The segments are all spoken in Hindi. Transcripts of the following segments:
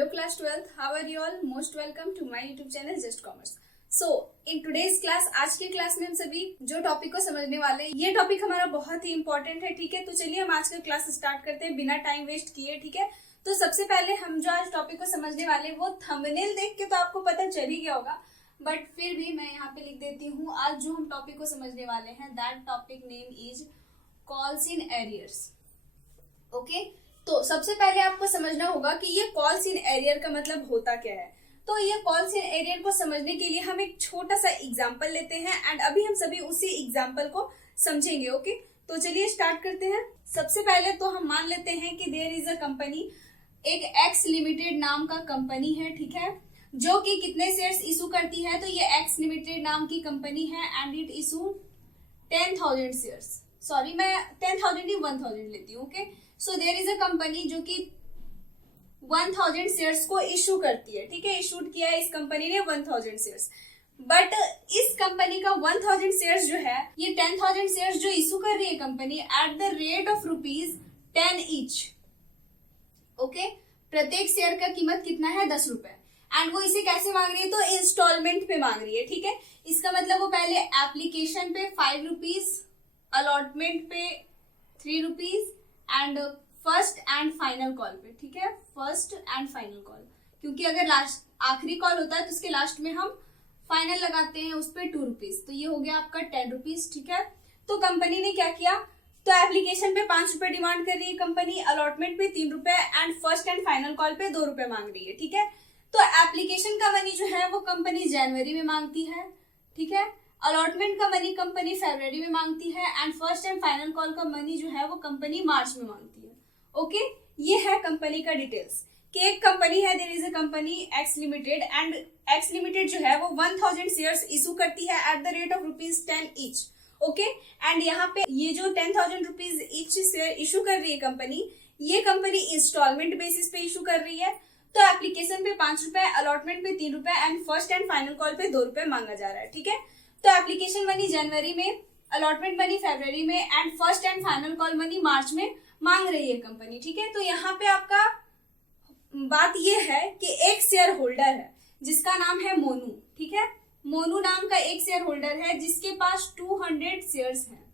Hello class 12th, how are you all? Most welcome to my YouTube channel Just Commerce. So in today's class, आज के क्लास में हम सभी जो टॉपिक को समझने वाले हैं, ये टॉपिक हमारा बहुत ही इंपॉर्टेंट है, ठीक है। तो चलिए हम आज का क्लास स्टार्ट करते हैं बिना टाइम वेस्ट किए, ठीक है। तो सबसे पहले हम जो आज टॉपिक को समझने वाले हैं, वो थंबनेल देख के तो आपको पता चल ही गया होगा, बट फिर भी मैं यहाँ पे लिख देती हूँ। आज जो हम टॉपिक को समझने वाले हैं, that topic name is calls in arrears. Okay, तो सबसे पहले आपको समझना होगा कि ये कॉल्स इन एरियर का मतलब होता क्या है। तो ये कॉल्स इन एरियर को समझने के लिए हम एक छोटा सा एग्जांपल लेते हैं एंड अभी हम सभी उसी एग्जांपल को समझेंगे। ओके, तो चलिए स्टार्ट करते हैं। सबसे पहले तो हम मान लेते हैं कि देयर इज अ कंपनी, एक एक्स लिमिटेड नाम का कंपनी है, ठीक है, जो कि कितने शेयर्स इशू करती है। तो ये एक्स लिमिटेड नाम की कंपनी है and it issue 10,000 shares. Sorry, मैं 10,000 ही 1,000 लेती हूँ। Okay, so there is a company जो कि 1,000 शेयर्स को इशू करती है, ठीक है। इशूड किया है इस कंपनी ने 1,000 शेयर्स, बट इस कंपनी का 1,000 शेयर्स जो है, ये 10,000 शेयर्स जो इशू कर रही है company at the rate of ₹10 each. Okay, प्रत्येक शेयर का कीमत कितना है? 10 रुपए। एंड वो इसे कैसे मांग रही है? तो इंस्टॉलमेंट पे मांग रही है, ठीक है। इसका मतलब वो पहले एप्लीकेशन पे 5 रुपीज, अलॉटमेंट पे 3 rupees and first and final call पे, ठीक है, फर्स्ट एंड फाइनल कॉल, क्योंकि अगर लास्ट आखिरी कॉल होता है तो उसके लास्ट में हम फाइनल लगाते हैं, उस पर 2 रुपीज। तो ये हो गया आपका 10 रुपीज, ठीक है। तो कंपनी ने क्या किया? तो एप्लीकेशन पे 5 रुपए डिमांड कर रही है कंपनी, अलॉटमेंट पे 3 रुपए and first and final call पे 2 रुपए मांग रही है, ठीक है। तो एप्लीकेशन का मनी जो है वो कंपनी जनवरी में मांगती है, ठीक है। अलॉटमेंट का मनी कंपनी फरवरी में मांगती है and first and final call का मनी जो है वो कंपनी मार्च में मांगती है। ओके, ये है कंपनी का डिटेल्स कि एक कंपनी है, there is a company X limited and X limited जो है वो 1,000 शेयर्स इशू करती है at the rate of ₹10 each. Okay, and यहाँ पे ये जो 10,000 रुपीज ईच शेयर इशू कर रही है कंपनी, ये कंपनी इंस्टॉलमेंट बेसिस पे इशू कर रही है। तो एप्लीकेशन पे 5 रुपए, अलॉटमेंट पे 3 रुपए and first and final call पे 2 रुपए मांगा जा रहा है, ठीक है। तो एप्लीकेशन मनी जनवरी में, अलॉटमेंट मनी फरवरी में and first and final call money मार्च में मांग रही है कंपनी, ठीक है। तो यहाँ पे आपका बात ये है कि एक शेयर होल्डर है जिसका नाम है मोनू, ठीक है। मोनू नाम का एक शेयर होल्डर है जिसके पास 200 शेयर्स हैं,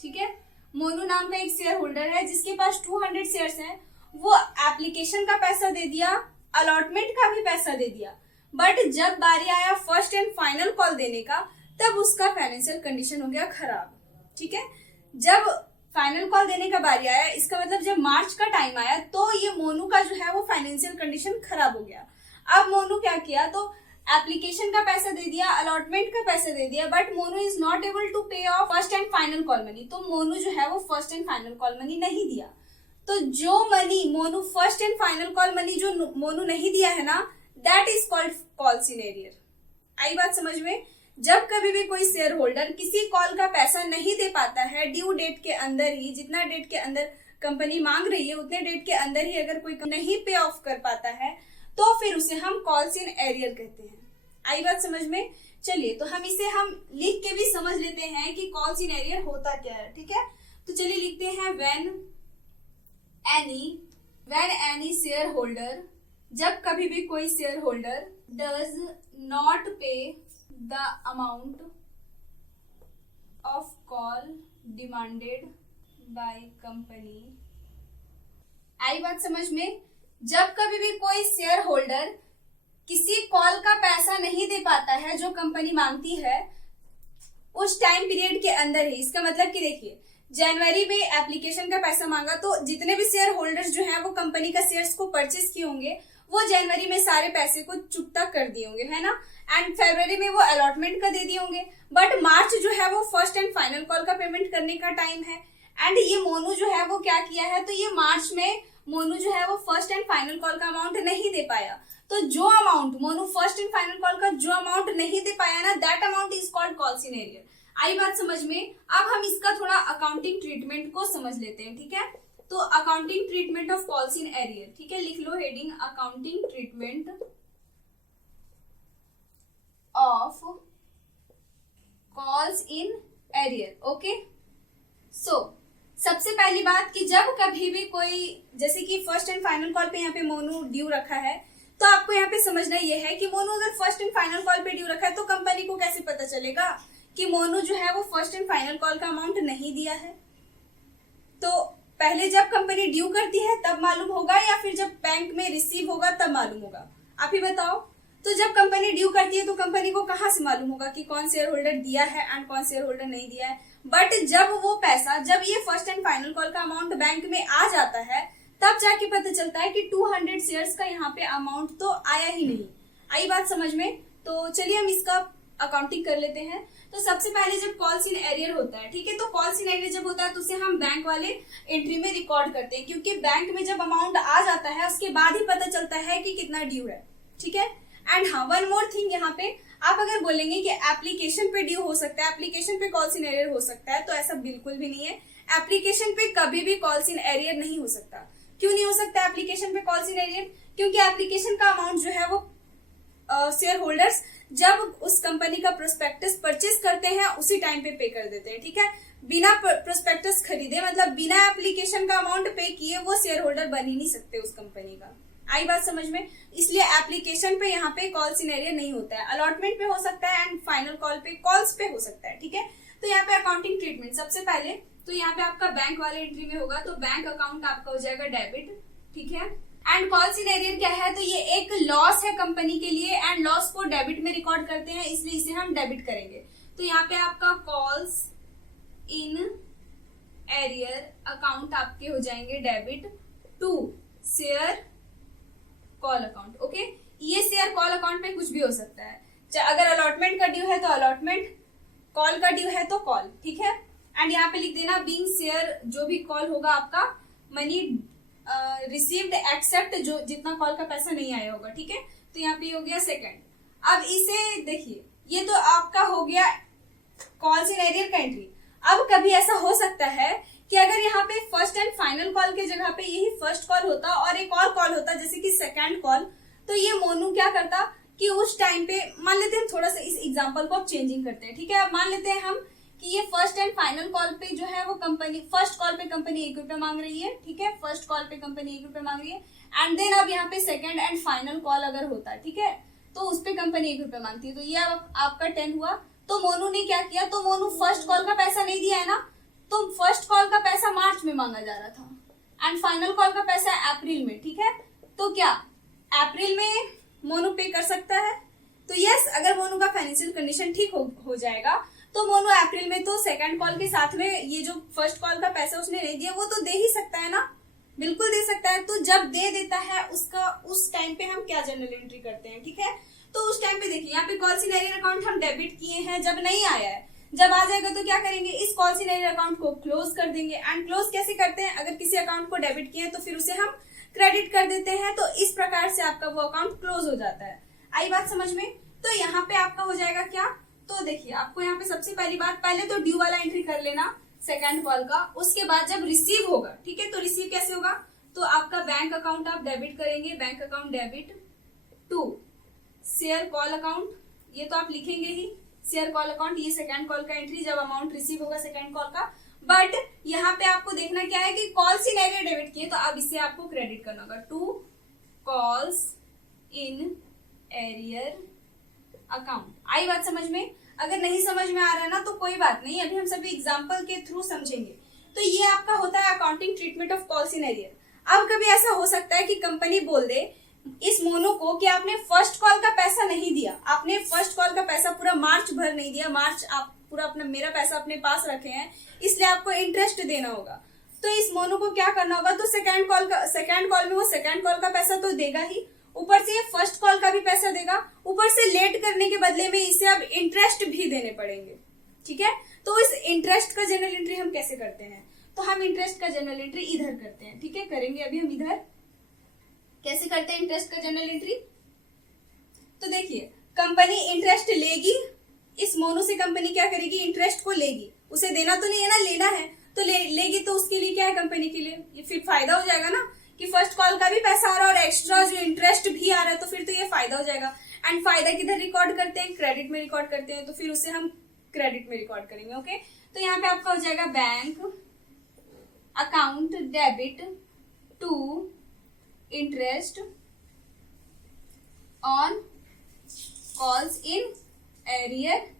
ठीक है। मोनू नाम का एक शेयर होल्डर है जिसके पास 200 शेयर्स हैं। वो एप्लीकेशन का पैसा दे दिया, अलॉटमेंट का भी पैसा दे दिया, बट जब बारी आया फर्स्ट एंड फाइनल कॉल देने का, तब उसका फाइनेंशियल कंडीशन हो गया खराब, ठीक है। जब फाइनल कॉल देने का बारी आया, इसका मतलब जब मार्च का टाइम आया, तो ये मोनू का जो है वो फाइनेंशियल कंडीशन खराब हो गया। अब मोनू क्या किया? तो एप्लीकेशन का पैसा दे दिया, अलॉटमेंट का पैसा दे दिया, but Monu is not able to pay off first and final call money. तो मोनू जो है वो first and final call money नहीं दिया। तो जो money Monu first and final call money जो मोनू नहीं दिया है ना, that is called calls in arrear. आई बात समझ में? जब कभी भी कोई शेयर होल्डर किसी कॉल का पैसा नहीं दे पाता है ड्यू डेट के अंदर ही, जितना डेट के अंदर कंपनी मांग रही है उतने डेट के अंदर ही अगर कोई नहीं पे ऑफ कर पाता है, तो फिर उसे हम कॉल्स इन एरियर कहते हैं। आई बात समझ में? चलिए, तो हम इसे लिख के भी समझ लेते हैं कि कॉल्स इन एरियर होता क्या है, ठीक है। तो चलिए लिखते हैं व्हेन एनी शेयर होल्डर, जब कभी भी कोई शेयर होल्डर डज नॉट पे the amount of call demanded by company। आई बात समझ में? जब कभी भी कोई शेयर होल्डर किसी कॉल का पैसा नहीं दे पाता है जो कंपनी मांगती है उस टाइम पीरियड के अंदर ही। इसका मतलब कि देखिए, जनवरी में एप्लीकेशन का पैसा मांगा, तो जितने भी शेयर होल्डर्स जो हैं वो कंपनी का शेयर्स को परचेस किए होंगे, वो जनवरी में सारे पैसे को चुकता कर दिए होंगे, है ना। एंड फरवरी में वो अलॉटमेंट का दे दिए होंगे, बट मार्च जो है वो फर्स्ट एंड फाइनल कॉल का पेमेंट करने का टाइम है। एंड ये मोनू जो है वो क्या किया है? तो ये मार्च में मोनू जो है वो फर्स्ट एंड फाइनल कॉल का अमाउंट नहीं दे पाया। तो जो amount Monu first and final call का जो अमाउंट नहीं दे पाया ना, that amount is called calls in arrear. आई बात समझ में? अब हम इसका थोड़ा अकाउंटिंग ट्रीटमेंट को समझ लेते हैं, ठीक है। तो accounting treatment of calls in arrear, ठीक है, लिख लो heading accounting treatment of calls in arrear. Okay, so सबसे पहली बात कि जब कभी भी कोई, जैसे कि फर्स्ट एंड फाइनल कॉल पे यहाँ पे मोनू ड्यू रखा है, तो आपको यहाँ पे समझना ये है कि मोनू अगर फर्स्ट एंड फाइनल कॉल पे ड्यू रखा है तो कंपनी को कैसे पता चलेगा कि मोनू जो है वो फर्स्ट एंड फाइनल कॉल का अमाउंट नहीं दिया है। तो पहले जब कंपनी ड्यू करती है तब मालूम होगा या फिर जब बैंक में रिसीव होगा तब मालूम होगा, आप ही बताओ। तो जब कंपनी ड्यू करती है तो कंपनी को कहाँ से मालूम होगा कि कौन शेयर होल्डर दिया है एंड कौन शेयर होल्डर नहीं दिया है। बट जब वो पैसा, जब ये फर्स्ट एंड फाइनल कॉल का अमाउंट बैंक में आ जाता है तब जाके पता चलता है कि 200 शेयर्स का यहाँ पे अमाउंट तो आया ही नहीं। आई बात समझ में? तो चलिए हम इसका अकाउंटिंग कर लेते हैं। तो सबसे पहले जब कॉल्स इन एरियर होता है, ठीक है, तो कॉल्स इन एरियर जब होता है तो उसे हम बैंक वाले एंट्री में रिकॉर्ड करते हैं, क्योंकि बैंक में जब अमाउंट आ जाता है उसके बाद ही पता चलता है कि कितना ड्यू है, ठीक है। एंड हाँ, वन मोर थिंग, यहाँ पे आप अगर बोलेंगे कि एप्लीकेशन पे ड्यू हो सकता है, एप्लीकेशन पे कॉल्स इन एरियर हो सकता है, तो ऐसा बिल्कुल भी नहीं है। एप्लीकेशन पे कभी भी कॉल्स इन एरियर नहीं हो सकता। क्यों नहीं हो सकता एप्लीकेशन पे कॉल्स इन एरियर? क्योंकि एप्लीकेशन का अमाउंट जो है वो शेयर होल्डर्स जब उस कंपनी का प्रोस्पेक्टस परचेज करते हैं उसी टाइम पे कर देते हैं, ठीक है। बिना प्रोस्पेक्टस खरीदे, मतलब बिना एप्लीकेशन का अमाउंट पे किए वो शेयर होल्डर बन ही नहीं सकते उस कंपनी का। आई बात समझ में? इसलिए एप्लीकेशन पे यहाँ पे कॉल सिनेरियो नहीं होता है। अलॉटमेंट पे हो सकता है एंड फाइनल कॉल पे, कॉल्स पे हो सकता है, ठीक है। तो यहाँ पे अकाउंटिंग ट्रीटमेंट, सबसे पहले तो यहाँ पे आपका बैंक वाले एंट्री में होगा, तो बैंक अकाउंट आपका हो जाएगा डेबिट, ठीक है। एंड कॉल्स इन एरियर क्या है? तो ये एक लॉस है कंपनी के लिए एंड लॉस को डेबिट में रिकॉर्ड करते हैं, इसलिए इसे हम डेबिट करेंगे। तो यहाँ पे आपका कॉल्स इन एरियर अकाउंट आपके हो जाएंगे debit to share call account, okay. ये शेयर कॉल अकाउंट पे कुछ भी हो सकता है, अगर अलॉटमेंट का ड्यू है तो अलॉटमेंट, कॉल का ड्यू है तो कॉल, ठीक है। एंड यहाँ पे लिख देना बीइंग शेयर, जो भी कॉल होगा आपका मनी रिसीव्ड एक्सेप्ट, जो जितना कॉल का पैसा नहीं आया होगा, ठीक है। तो यहाँ पे हो गया सेकंड। अब इसे देखिए, ये तो आपका हो गया कॉल्स इन एरियर का एंट्री। अब कभी ऐसा हो सकता है कि अगर यहाँ पे फर्स्ट एंड फाइनल कॉल के जगह पे यही फर्स्ट कॉल होता और एक और कॉल होता जैसे कि सेकंड कॉल, तो ये मोनू क्या करता कि उस टाइम पे, मान लेते हैं थोड़ा सा इस एग्जांपल को अब चेंजिंग करते हैं, ठीक है। अब मान लेते हैं हम कि ये फर्स्ट एंड फाइनल कॉल पे जो है वो कंपनी, फर्स्ट कॉल पे कंपनी 1 रुपया मांग रही है, ठीक है, फर्स्ट कॉल पे कंपनी 1 रुपया मांग रही है। एंड देन अब यहाँ पे सेकंड एंड फाइनल कॉल अगर होता, ठीक है, तो उस पे कंपनी 1 रुपया मांगती है। तो ये अब आपका 10 हुआ। तो मोनू ने क्या किया? तो मोनू फर्स्ट कॉल का पैसा नहीं दिया है ना, तो फर्स्ट कॉल का पैसा मार्च में मांगा जा रहा था एंड फाइनल कॉल का पैसा अप्रैल में, ठीक है। तो क्या अप्रैल में मोनू पे कर सकता है? तो यस, अगर मोनू का फाइनेंशियल कंडीशन ठीक हो जाएगा तो मोनू अप्रैल में तो सेकंड कॉल के साथ में ये जो फर्स्ट कॉल का पैसा उसने नहीं दिया वो तो दे ही सकता है ना, बिल्कुल दे सकता है। तो जब दे देता है उसका, उस टाइम पे हम क्या जनरल एंट्री करते हैं, ठीक है। तो उस टाइम पे देखिए, यहाँ पे कॉल इन एरियर अकाउंट हम डेबिट किए हैं, जब नहीं आया है, जब आ जाएगा तो क्या करेंगे, इस कॉल इन एरियर अकाउंट को क्लोज कर देंगे। एंड क्लोज कैसे करते हैं? अगर किसी अकाउंट को डेबिट किए तो फिर उसे हम क्रेडिट कर देते हैं, तो इस प्रकार से आपका वो अकाउंट क्लोज हो जाता है। आई बात समझ में? तो यहाँ पे आपका हो जाएगा क्या? तो देखिए, आपको यहाँ पे सबसे पहली बात, पहले तो ड्यू वाला एंट्री कर लेना सेकंड कॉल का, उसके बाद जब रिसीव होगा, ठीक है, तो रिसीव कैसे होगा? तो आपका बैंक अकाउंट आप डेबिट करेंगे, bank account debit to share call account, ये तो आप लिखेंगे ही, शेयर कॉल अकाउंट, ये सेकंड कॉल का एंट्री जब अमाउंट रिसीव होगा सेकंड कॉल का। बट यहाँ पे आपको देखना क्या है कि कॉल्स इन एरियर डेबिट किए, तो अब इसे आपको क्रेडिट करना होगा to calls in arrear account. आई बात समझ में? अगर नहीं समझ में आ रहा है ना तो कोई बात नहीं, अभी हम सभी एग्जांपल के थ्रू समझेंगे। तो ये आपका होता है accounting treatment of calls in arrear. अब कभी ऐसा हो सकता है कि कंपनी बोल दे इस मोनू को कि आपने फर्स्ट कॉल का पैसा नहीं दिया, आपने फर्स्ट कॉल का पैसा पूरा मार्च भर नहीं दिया, मार्च आप पूरा अपना मेरा पैसा अपने पास रखे हैं, इसलिए आपको इंटरेस्ट देना होगा। तो इस मोनू को क्या करना होगा? तो सेकंड कॉल में वो सेकंड कॉल का पैसा तो देगा ही, ऊपर से ये फर्स्ट कॉल का भी पैसा देगा, ऊपर से लेट करने के बदले में इसे अब इंटरेस्ट भी देने पड़ेंगे, ठीक है। तो इस इंटरेस्ट का जनरल एंट्री हम कैसे करते हैं? तो हम इंटरेस्ट का जनरल एंट्री इधर करते हैं, ठीक है, करेंगे अभी हम इधर। कैसे करते हैं इंटरेस्ट का जनरल एंट्री? तो देखिए, कंपनी इंटरेस्ट लेगी, इस मोनू से कंपनी क्या करेगी? इंटरेस्ट को लेगी, उसे देना तो नहीं है ना, लेना है तो लेगी, तो उसके लिए क्या है कंपनी के लिए? ये फिर फायदा हो जाएगा ना कि फर्स्ट कॉल का भी पैसा आ रहा है और एक्स्ट्रा जो इंटरेस्ट भी आ रहा है, तो फिर तो ये फायदा हो जाएगा। एंड फायदा किधर रिकॉर्ड करते हैं? क्रेडिट में रिकॉर्ड करते हैं, तो फिर उसे हम क्रेडिट में रिकॉर्ड करेंगे, ओके। तो यहाँ पे आपका हो जाएगा bank account debit to interest on calls in arrear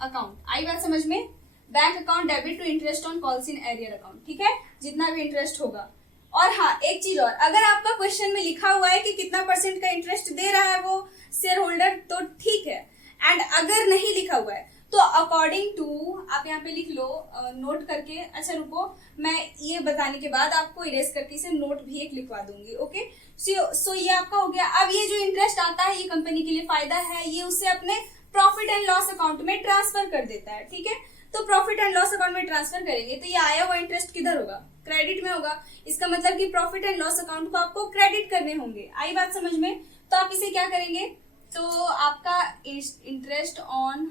account. आई बात समझ में? Bank account debit to interest on calls in arrear account, ठीक है, जितना भी इंटरेस्ट होगा। और हाँ, एक चीज और, अगर आपका क्वेश्चन में लिखा हुआ है कि कितना % का इंटरेस्ट दे रहा है वो शेयर होल्डर, तो ठीक है, एंड अगर नहीं लिखा हुआ है तो अकॉर्डिंग टू, आप यहाँ पे लिख लो नोट करके। अच्छा रुको, मैं ये बताने के बाद आपको इरेज करके इसे नोट भी एक लिखवा दूंगी। ओके, सो ये आपका हो गया। अब ये जो इंटरेस्ट आता है ये कंपनी के लिए फायदा है, ये उसे अपने प्रॉफिट एंड लॉस अकाउंट में ट्रांसफर कर देता है, ठीक है। तो प्रॉफिट एंड लॉस अकाउंट में ट्रांसफर करेंगे तो ये आया हुआ इंटरेस्ट किधर होगा? क्रेडिट में होगा। इसका मतलब कि प्रॉफिट एंड लॉस अकाउंट को आपको क्रेडिट करने होंगे। आई बात समझ में? तो आप इसे क्या करेंगे, तो आपका interest on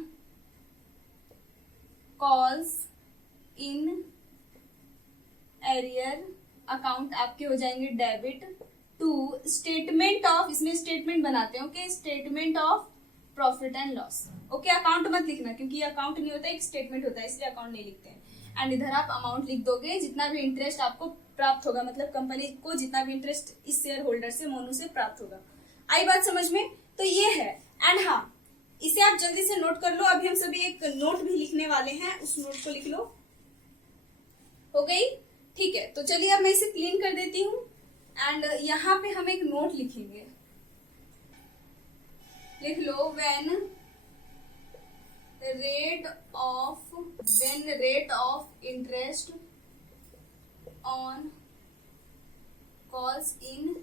calls in arrear account आपके हो जाएंगे डेबिट टू स्टेटमेंट ऑफ, इसमें स्टेटमेंट बनाते हैं, okay, statement of profit and loss. Okay, account मत लिखना क्योंकि अकाउंट नहीं होता, एक स्टेटमेंट होता है, इसलिए अकाउंट नहीं लिखते हैं। एंड इधर आप अमाउंट लिख दोगे, जितना भी इंटरेस्ट आपको प्राप्त होगा, मतलब कंपनी को जितना भी इंटरेस्ट इस शेयर होल्डर से, मोनू से प्राप्त होगा। आई बात समझ में? तो ये है। एंड हाँ, इसे आप जल्दी से नोट कर लो। अभी हम सभी एक नोट भी लिखने वाले हैं, उस नोट को लिख लो। हो गई? ठीक है, तो चलिए अब मैं इसे क्लीन कर देती हूँ। एंड यहाँ पे हम एक नोट लिखेंगे, लिख लो, when rate of interest on calls in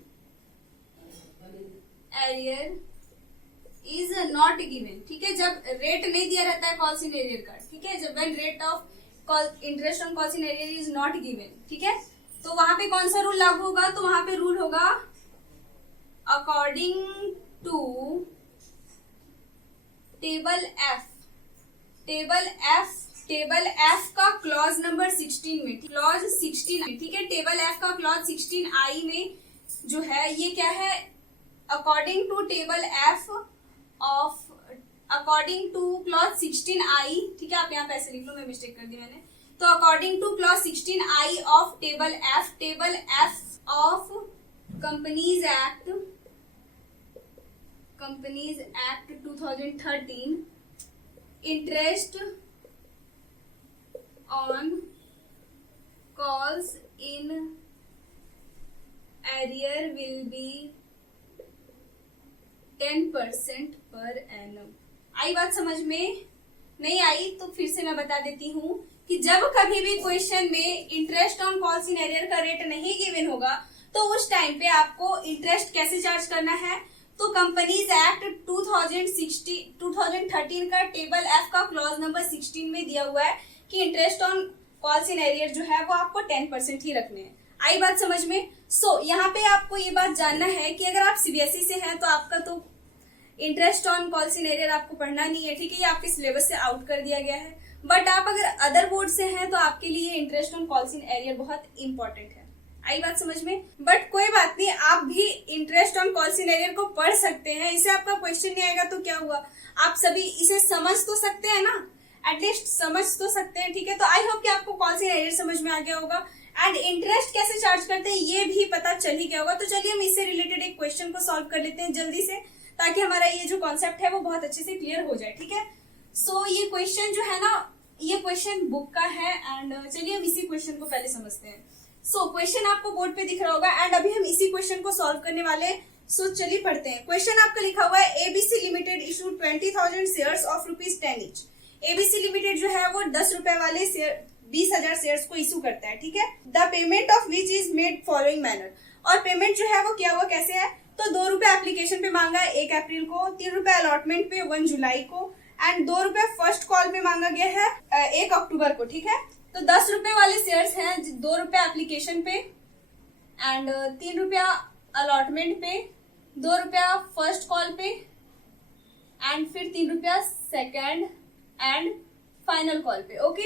arrear is not given, ठीक है। जब रेट नहीं दिया रहता है कॉल्स इन एरियर का, ठीक है, जब when rate of interest on calls in arrear is not given, ठीक है, तो वहां पे कौन सा रूल लागू होगा? तो वहां पे रूल होगा अकॉर्डिंग टू टेबल एफ का क्लॉज नंबर 16 में, क्लॉज 16, ठीक है, टेबल एफ का क्लॉज 16I में जो है ये क्या है? According to table F of, according to clause 16I, ठीक है, आप यहाँ पे ऐसे लिख लो, मैं मिस्टेक कर दी मैंने। तो according to clause 16I of table F of companies act 2013, interest on calls in arrear will be 10% per annum. आई बात समझ में? नहीं आई तो फिर से मैं बता देती हूँ कि जब कभी भी क्वेश्चन में interest on calls in arrear का रेट नहीं गिवन होगा तो उस टाइम पे आपको इंटरेस्ट कैसे चार्ज करना है? तो कंपनीज एक्ट 2013 का टेबल एफ का क्लॉज नंबर 16 में दिया हुआ है कि interest on calls in arrear जो है वो आपको 10% ही रखने हैं। आई बात समझ में? यहाँ पे आपको ये बात जानना है कि अगर आप सीबीएसई से हैं तो आपका तो interest on calls in arrear आपको पढ़ना नहीं है, ठीक है, ये आपके सिलेबस से आउट कर दिया गया है। बट आप अगर अदर बोर्ड से हैं तो आपके लिए interest on calls in arrear बहुत इंपॉर्टेंट है। आई बात समझ में? बट कोई बात नहीं, आप भी interest on calls in arrear को पढ़ सकते हैं। इसे आपका क्वेश्चन नहीं आएगा तो क्या हुआ, आप सभी इसे समझ तो सकते हैं ना, एटलीस्ट समझ तो सकते हैं, ठीक है। तो आई होप कि आपको कॉल्स इन एरियर समझ में आ गया होगा एंड इंटरेस्ट कैसे चार्ज करते हैं ये भी पता चल ही गया होगा। तो चलिए हम इससे रिलेटेड एक क्वेश्चन को सॉल्व कर लेते हैं जल्दी से, ताकि हमारा ये जो कॉन्सेप्ट है वो बहुत अच्छे से क्लियर हो जाए, ठीक है। ये क्वेश्चन जो है ना, ये क्वेश्चन बुक का है एंड चलिए हम इसी क्वेश्चन को पहले समझते हैं। क्वेश्चन आपको बोर्ड पे दिख रहा होगा एंड अभी हम इसी क्वेश्चन को सॉल्व करने वाले हैं। चलिए पढ़ते हैं। क्वेश्चन आपका लिखा हुआ है ABC limited issued 20,000 shares of ₹10 each. ABC limited जो है वो 10 रुपए वाले 20,000 शेयर्स को इशू करता है, ठीक है। The payment of which is made following manner, और पेमेंट जो है वो किया हुआ कैसे है? तो 2 रुपए एप्लीकेशन पे मांगा है 1 अप्रैल को, 3 रुपए अलॉटमेंट पे 1 जुलाई को एंड 2 रुपए फर्स्ट कॉल पे मांगा गया है 1 अक्टूबर को, ठीक है। तो 10 रुपए वाले शेयर्स हैं, 2 रुपए एप्लीकेशन पे एंड 3 रुपया अलॉटमेंट पे, 2 रुपया फर्स्ट कॉल पे एंड फिर 3 रुपया सेकेंड एंड फाइनल कॉल पे, ओके,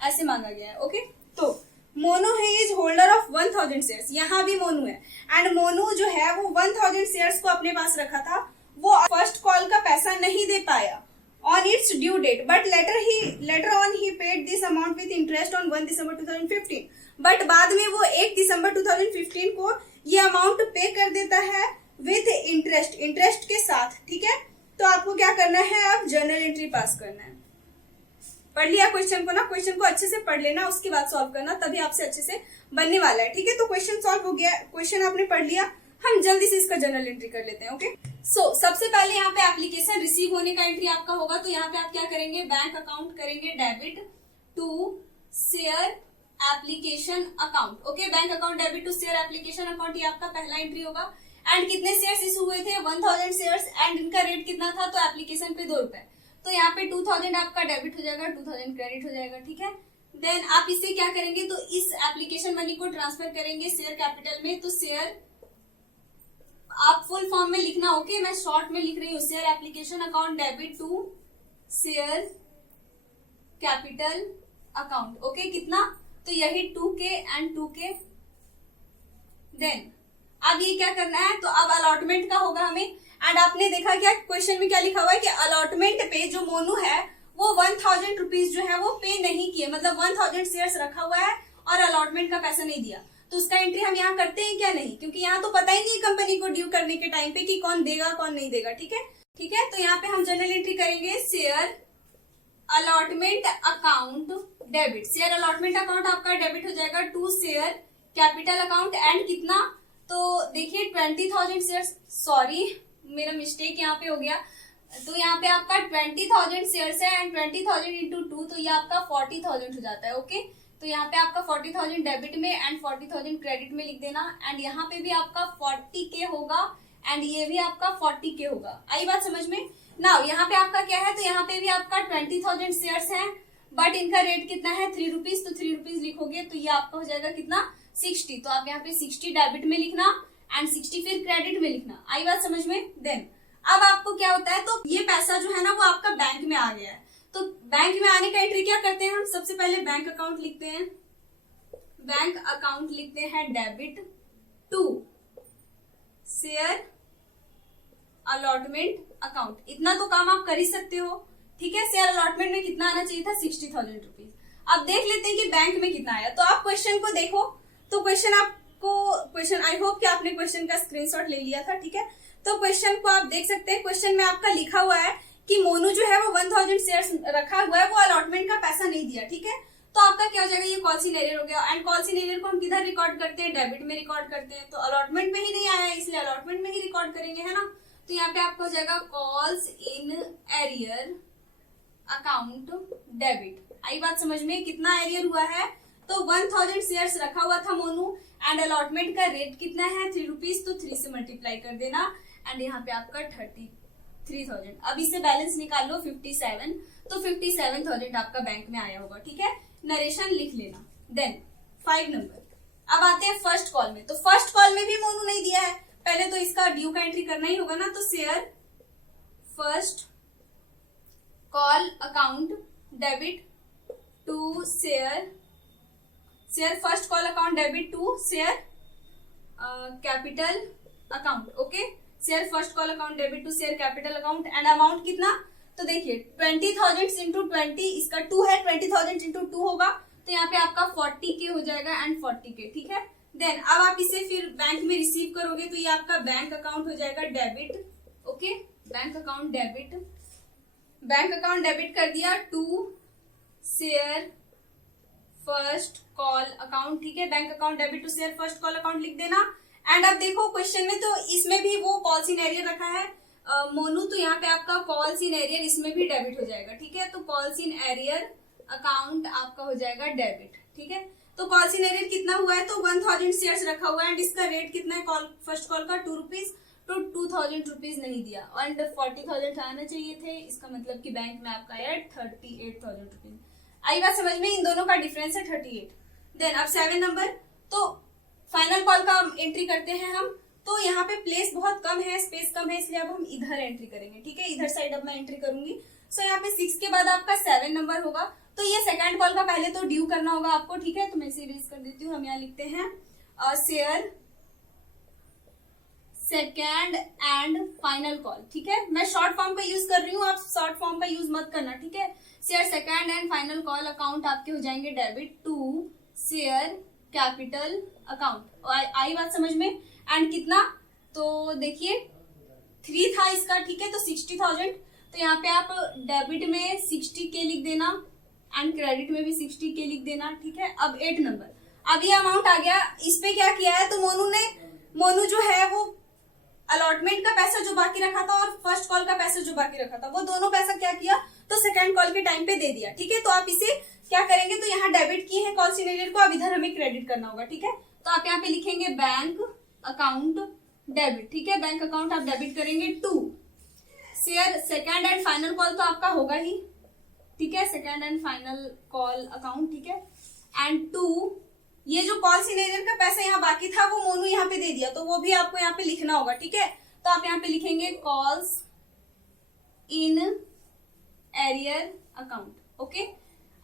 ऐसे मांगा गया है, ओके। तो मोनू है इज होल्डर ऑफ 1000 शेयर्स, यहाँ भी मोनू है एंड मोनू जो है वो 1000 शेयर्स को अपने पास रखा था, वो फर्स्ट कॉल का पैसा नहीं दे पाया on its due date, but later on he paid this amount with interest on 1 December 2015. But बाद में वो 1 दिसंबर 2015 को ये अमाउंट पे कर देता है विथ इंटरेस्ट, इंटरेस्ट के साथ, ठीक है। तो आपको क्या करना है, अब जर्नल एंट्री पास करना है। पढ़ लिया क्वेश्चन को ना, क्वेश्चन को अच्छे से पढ़ लेना, उसके बाद सॉल्व करना, तभी आपसे अच्छे से बनने वाला है, ठीक है। तो क्वेश्चन सॉल्व हो गया, क्वेश्चन आपने पढ़ लिया, हम जल्दी से इसका जर्नल एंट्री कर लेते हैं। ओके, सो सबसे पहले यहाँ पे एप्लीकेशन रिसीव होने का एंट्री आपका होगा। तो यहाँ पे आप क्या करेंगे, बैंक अकाउंट करेंगे debit to share application account. Okay, bank account debit to share application account, ये आपका पहला एंट्री होगा। एंड कितने शेयर्स इशू हुए थे, 1000 शेयर्स, एंड इनका रेट कितना था, तो एप्लीकेशन पे 2 रुपए। तो यहाँ पे 2000 आपका डेबिट हो जाएगा, 2000 क्रेडिट हो जाएगा, ठीक है। देन आप इसे क्या करेंगे, तो इस एप्लीकेशन मनी को ट्रांसफर करेंगे शेयर कैपिटल में। तो शेयर आप फुल फॉर्म में लिखना, ओके, मैं शॉर्ट में लिख रही हूँ, share application account debit to share capital account. Okay, कितना, तो यही 2K एंड 2K। देन अब ये क्या करना है, तो अब अलॉटमेंट का होगा हमें। एंड आपने देखा क्या क्वेश्चन में क्या लिखा हुआ है कि अलॉटमेंट पे जो मोनू है वो 1000 रुपीज जो है वो पे नहीं किए, मतलब 1000 शेयर्स रखा हुआ है और अलॉटमेंट का पैसा नहीं दिया। तो उसका एंट्री हम यहाँ करते हैं क्या, नहीं, क्योंकि यहाँ तो पता ही नहीं कंपनी को ड्यू करने के टाइम पे कि कौन देगा कौन नहीं देगा, ठीक है। ठीक है, तो यहाँ पे हम जनरल एंट्री करेंगे share allotment account debit. Share allotment account आपका डेबिट हो जाएगा to share capital account. And कितना, तो देखिए 20,000 शेयर्स, सॉरी मेरा मिस्टेक यहाँ पे हो गया। तो यहाँ पे आपका 20,000 शेयर्स है एंड 20,000 इंटू 2, तो ये आपका 40,000 हो जाता है। ओके, तो यहाँ पे आपका 40,000 डेबिट में एंड 40,000 क्रेडिट में लिख देना। एंड यहाँ पे भी आपका 40K होगा एंड ये भी आपका 40K होगा। आई बात समझ में ना। यहाँ पे आपका क्या है, तो यहाँ पे भी आपका 20,000 शेयर्स हैं, बट इनका रेट कितना है, 3 रुपीज। तो 3 रुपीज लिखोगे तो ये आपका हो जाएगा कितना, 60। तो आप यहाँ पे 60 डेबिट में लिखना एंड 60 फिर क्रेडिट में लिखना। आई बात समझ में। देन अब आपको क्या होता है, तो ये पैसा जो है ना वो आपका बैंक में आ गया है। तो बैंक में आने का एंट्री क्या करते हैं हम, सबसे पहले बैंक अकाउंट लिखते हैं। बैंक अकाउंट लिखते हैं debit to share allotment account. इतना तो काम आप कर ही सकते हो, ठीक है। शेयर अलॉटमेंट में कितना आना चाहिए था, 60,000 रुपीज। अब देख लेते हैं कि बैंक में कितना आया। तो आप क्वेश्चन को देखो, तो क्वेश्चन आई होप कि आपने क्वेश्चन का स्क्रीनशॉट ले लिया था, ठीक है। तो क्वेश्चन को आप देख सकते हैं, क्वेश्चन में आपका लिखा हुआ है कि मोनू जो है वो 1000 शेयर्स रखा हुआ है, वो अलॉटमेंट का पैसा नहीं दिया, ठीक है। तो आपका क्या हो जाएगा, ये कॉल सीन एरियर हो गया। एंड कॉल सीन एरियर को हम किधर रिकॉर्ड करते हैं, डेबिट में रिकॉर्ड करते हैं। तो अलॉटमेंट में ही नहीं आया है, इसलिए अलॉटमेंट में ही रिकॉर्ड करेंगे, है ना। तो यहाँ पे आपका हो जाएगा calls in arrear account debit. आई बात समझ में, कितना एरियर हुआ है, तो 1000 शेयर्स रखा हुआ था मोनू एंड अलॉटमेंट का रेट कितना है, 3 रुपीज। तो 3 से मल्टीप्लाई कर देना एंड यहाँ पे आपका 33,000। अब इसे बैलेंस निकाल लो 57, तो 57,000 आपका बैंक में आया होगा, ठीक है। नरेशन लिख लेना। Then 5 number. अब आते हैं फर्स्ट कॉल में। तो फर्स्ट कॉल में भी मोनू नहीं दिया है, पहले तो इसका ड्यू का एंट्री करना ही होगा ना। तो share first call account debit to share first call account debit to share capital account. Okay, share first call account debit to share capital account. And amount कितना, तो देखिए 20,000 इंटू 20, इसका 2 है, 20,000 इंटू 2 होगा, तो यहाँ पे आपका 40K हो जाएगा एंड 40K, ठीक है। देन अब आप इसे फिर बैंक में रिसीव करोगे, तो ये आपका बैंक अकाउंट हो जाएगा debit. Okay, bank account debit कर दिया to share first call account, ठीक है। Bank account debit to share first call account लिख देना। एंड अब देखो क्वेश्चन में, तो इसमें भी वो कॉल इन एरियर रखा है मोनू, तो यहाँ पे आपका कॉल इन एरियर इसमें भी डेबिट हो जाएगा, ठीक है। तो कॉल इन एरियर अकाउंट आपका हो जाएगा डेबिट, ठीक है। तो कॉल इन एरियर कितना हुआ है, तो 1000 शेयर्स रखा हुआ है एंड इसका रेट कितना है फर्स्ट कॉल का, 2 रुपीज। तो 2000 रुपीज नहीं दिया एंड 40,000 आना चाहिए थे, इसका मतलब कि बैंक में आपका आया 38,000 रुपीज। आई बात समझ में, इन दोनों का डिफरेंस है 38। देन अब 7 नंबर। तो फाइनल कॉल का एंट्री करते हैं हम। तो यहाँ पे प्लेस बहुत कम है, स्पेस कम है, इसलिए अब हम इधर एंट्री करेंगे, ठीक है। इधर साइड अब मैं एंट्री करूंगी। सो यहाँ पे 6 के बाद आपका 7 नंबर होगा। तो ये सेकंड कॉल का पहले तो ड्यू करना होगा आपको, ठीक है। तो मैं इसे इरेज कर देती हूँ। हम यहाँ लिखते हैं share second and final call, ठीक है। मैं शॉर्ट फॉर्म का यूज कर रही हूँ, आप शॉर्ट फॉर्म का यूज मत करना, ठीक है। Share second and final call account आपके हो जाएंगे debit to share capital account. आई बात समझ में। एंड कितना, तो देखिए 3 था इसका, ठीक है, तो 60,000, तो यहाँ पे आप डेबिट में 60K लिख देना एंड क्रेडिट में भी 60K लिख देना, ठीक है। अब 8 नंबर, अब ये अमाउंट आ गया, इस पे क्या किया है, तो मोनू जो है वो अलॉटमेंट का पैसा जो बाकी रखा था और फर्स्ट कॉल का पैसा जो बाकी रखा था, वो दोनों पैसा क्या किया, तो सेकंड कॉल के टाइम पे दे दिया, ठीक है। तो आप इसे क्या करेंगे, तो यहाँ डेबिट किए हैं कॉल सिनेरियर को, अब इधर हमें क्रेडिट करना होगा, ठीक है। तो आप यहाँ पे लिखेंगे बैंक अकाउंट डेबिट, ठीक है, बैंक अकाउंट आप डेबिट करेंगे to share second and final call, तो आपका होगा ही, ठीक है, second and final call account, ठीक है, एंड टू ये जो कॉल सिनेरियर का पैसा यहाँ बाकी था वो मोनू यहाँ पे दे दिया, तो वो भी आपको यहाँ पे लिखना होगा, ठीक है। तो आप यहाँ पे लिखेंगे calls in arrear account, okay.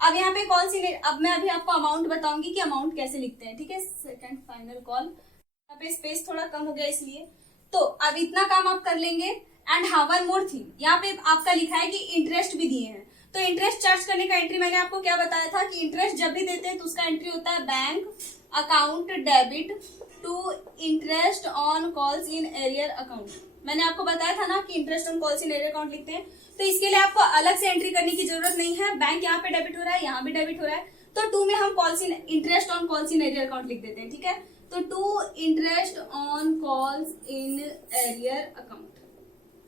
अब यहाँ पे कॉल सिनेरियर, अब मैं अभी आपको अमाउंट बताऊंगी कि अमाउंट कैसे लिखते हैं, ठीक है, सेकंड फाइनल कॉल, यहाँ पे स्पेस थोड़ा कम हो गया इसलिए, तो अब इतना काम आप कर लेंगे। एंड हाँ, वन मोर थिंग, यहाँ पे आपका लिखा है कि इंटरेस्ट भी दिए हैं, तो इंटरेस्ट चार्ज करने का एंट्री मैंने आपको क्या बताया था कि इंटरेस्ट जब भी देते हैं तो उसका एंट्री होता है bank account debit to interest on calls in arrear account. मैंने आपको बताया था ना कि interest on calls in arrear account लिखते हैं, तो इसके लिए आपको अलग से एंट्री करने की जरूरत नहीं है, बैंक यहाँ पे डेबिट हो रहा है, यहाँ भी डेबिट हो रहा है, तो टू में हम calls in interest on calls in arrear account लिख देते हैं, ठीक है। तो to interest on calls in arrear account,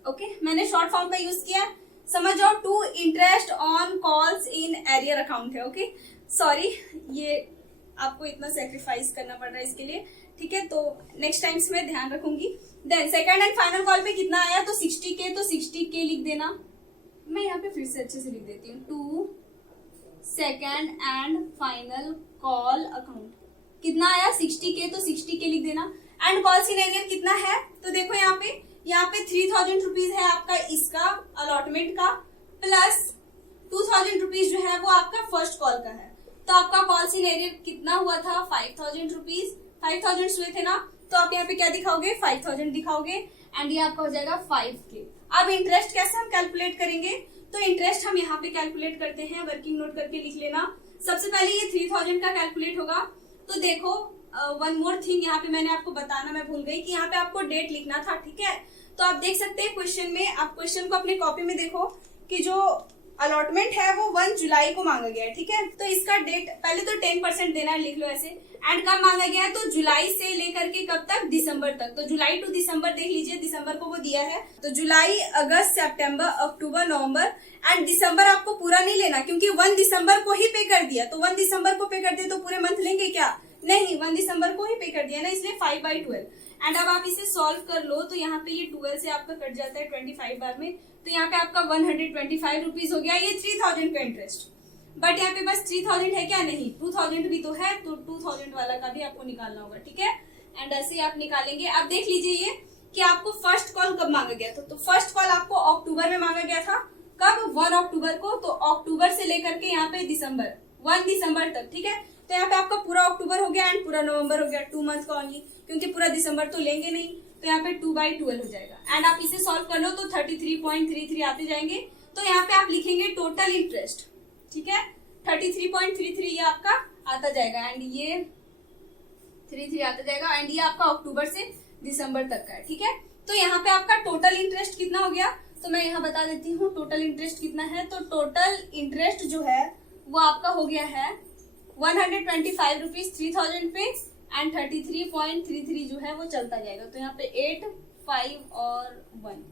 okay, मैंने शॉर्ट फॉर्म का यूज किया, समझ जाओ, to interest on calls in arrear account है, ओके। सॉरी, ये आपको इतना सेक्रीफाइस करना पड़ रहा है इसके लिए, ठीक है, तो नेक्स्ट टाइम में ध्यान रखूंगी। Then second and final call पे कितना आया, तो 60K, तो 60K लिख देना, मैं यहाँ पे फिर से अच्छे से लिख देती हूँ, to second and final call account, कितना आया 60K, तो 60K लिख देना। एंड कॉल सिनेरियर कितना है, तो देखो यहाँ पे 3,000 रुपीज है आपका इसका अलॉटमेंट का, प्लस 2,000 रुपीज जो है वो आपका फर्स्ट कॉल का है, तो आपका कॉल सिनेरियर कितना हुआ था, 5,000 रुपीज, 5,000 हुए थे ना, तो आप यहाँ पे क्या दिखाओगे, 5,000 दिखाओगे, एंड ये आपका हो जाएगा 5K। अब इंटरेस्ट कैसे हम कैलकुलेट करेंगे, तो इंटरेस्ट हम यहाँ पे कैलकुलेट करते हैं, वर्किंग नोट करके लिख लेना। सबसे पहले ये 3,000 का कैलकुलेट होगा, तो देखो वन मोर थिंग यहाँ पे मैंने आपको बताना मैं भूल गई कि यहाँ पे आपको डेट लिखना था, ठीक है। तो आप देख सकते हैं क्वेश्चन में, आप क्वेश्चन को अपने कॉपी में देखो कि जो अलॉटमेंट है वो 1 जुलाई को मांगा गया है, ठीक है। तो इसका डेट पहले तो 10% देना है, लिख लो ऐसे, एंड कब मांगा गया है, तो जुलाई से लेकर के कब तक, दिसंबर तक, तो जुलाई टू दिसंबर देख लीजिए, दिसंबर को वो दिया है, तो जुलाई अगस्त सितंबर अक्टूबर नवंबर, एंड दिसंबर आपको पूरा नहीं लेना क्योंकि 1 दिसंबर को ही पे कर दिया, तो 1 दिसंबर को पे कर दिया तो पूरे मंथ लेंगे क्या, नहीं, 1 दिसंबर को ही पे कर दिया ना, इसलिए 5/12। एंड अब आप इसे सॉल्व कर लो, तो यहाँ पे ये 12 से आपका कट जाता है 25 बार में, तो यहाँ पे आपका 125 रुपीज हो गया, ये 3,000 का इंटरेस्ट। बट यहाँ पे बस 3,000 है क्या, नहीं, 2,000 भी तो है, तो 2,000 वाला का भी आपको निकालना होगा, ठीक है। एंड ऐसे ही आप निकालेंगे। अब देख लीजिए ये कि आपको फर्स्ट कॉल कब मांगा गया था, तो फर्स्ट कॉल आपको अक्टूबर में मांगा गया था, कब, 1 अक्टूबर को, तो अक्टूबर से लेकर के यहाँ पे दिसंबर 1 दिसंबर तक, ठीक है। तो यहाँ पे आपका पूरा अक्टूबर हो गया एंड पूरा नवंबर हो गया, 2 मंथ का ओनली, क्योंकि पूरा दिसंबर तो लेंगे नहीं, तो यहाँ पे 2/12 हो जाएगा। एंड आप इसे सॉल्व कर लो तो 33.33 आते जाएंगे, तो यहाँ पे आप लिखेंगे टोटल इंटरेस्ट, ठीक है, 33.33 ये आपका आता जाएगा, एंड ये 33 आता जाएगा, एंड ये आपका अक्टूबर से दिसंबर तक का है, ठीक है। तो यहाँ पे आपका टोटल इंटरेस्ट कितना हो गया, तो मैं यहाँ बता देती हूँ टोटल इंटरेस्ट कितना है। तो टोटल इंटरेस्ट जो है वो आपका हो गया है 125 रुपीज 3000 पे, एंड 33.33 जो है वो चलता जाएगा। तो यहाँ पे 8, 5 और 1,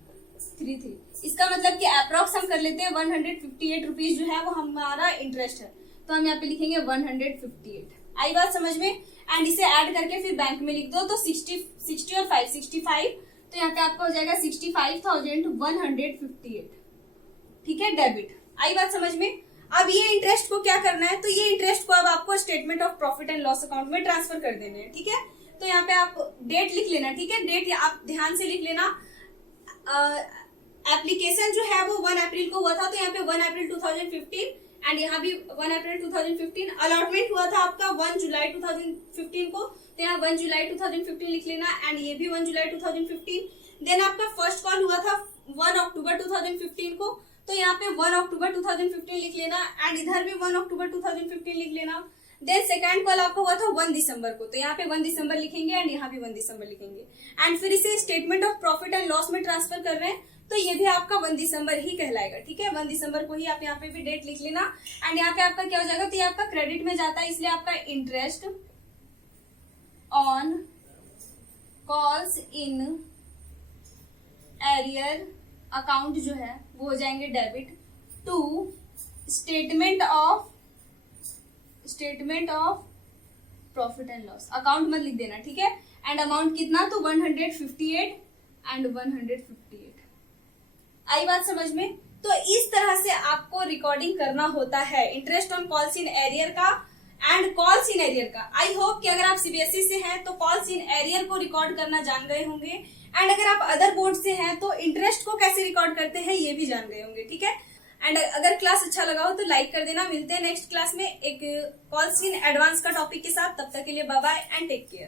33, इसका मतलब कि अप्रोक्स हम कर लेते हैं 158 रुपीज जो है वो हमारा इंटरेस्ट है, तो हम यहाँ पे लिखेंगे 158। आई बात समझ में। एंड इसे ऐड करके फिर बैंक में लिख दो, तो 60 और 5 65, तो यहाँ पे आपका हो जाएगा 65,158, ठीक है, डेबिट। आई बात समझ में। अब ये इंटरेस्ट को क्या करना है, तो ये इंटरेस्ट को अब आपको statement of profit and loss account में ट्रांसफर कर देने हैं, ठीक है। तो यहाँ पे आप डेट लिख लेना, ठीक है, डेट आप ध्यान से लिख लेना। एप्लीकेशन जो है वो 1 अप्रैल को हुआ था, तो यहाँ पे 1 अप्रैल 2015, एंड यहाँ भी 1 अप्रैल 2015। अलॉटमेंट हुआ था आपका 1 जुलाई 2015 को, तो यहाँ 1 जुलाई 2015 लिख लेना, एंड ये भी 1 जुलाई 2015। देन आपका फर्स्ट कॉल हुआ था 1 अक्टूबर 2015 को, तो यहाँ पे 1 अक्टूबर 2015 लिख लेना, एंड इधर भी 1 अक्टूबर 2015 लिख लेना। देन सेकंड कॉल आपका हुआ था 1 दिसंबर को, तो यहाँ पे 1 दिसंबर लिखेंगे एंड यहाँ भी 1 दिसंबर लिखेंगे। एंड फिर इसे statement of profit and loss में ट्रांसफर कर रहे हैं, तो ये भी आपका 1 दिसंबर ही कहलाएगा। ठीक है, 1 दिसंबर को ही आप यहाँ पे भी डेट लिख लेना। एंड यहाँ पे आपका क्या हो जाएगा, तो ये आपका क्रेडिट में जाता है, इसलिए आपका interest on calls in arrear account जो है वो हो जाएंगे debit to statement of profit and loss. Account मत लिख देना, ठीक है। एंड अमाउंट कितना, तो 158 एंड 158। आई बात समझ में? तो इस तरह से आपको रिकॉर्डिंग करना होता है interest on calls in arrear का एंड कॉल्स इन एरियर का। आई होप कि अगर आप सीबीएसई से हैं तो कॉल्स इन एरियर को रिकॉर्ड करना जान गए होंगे, एंड अगर आप अदर बोर्ड से हैं तो इंटरेस्ट को कैसे रिकॉर्ड करते हैं ये भी जान गए होंगे। ठीक है, एंड अगर क्लास अच्छा लगा हो तो लाइक कर देना। मिलते हैं नेक्स्ट क्लास में एक कॉल्स इन एडवांस का टॉपिक के साथ। तब तक के लिए bye bye and take care.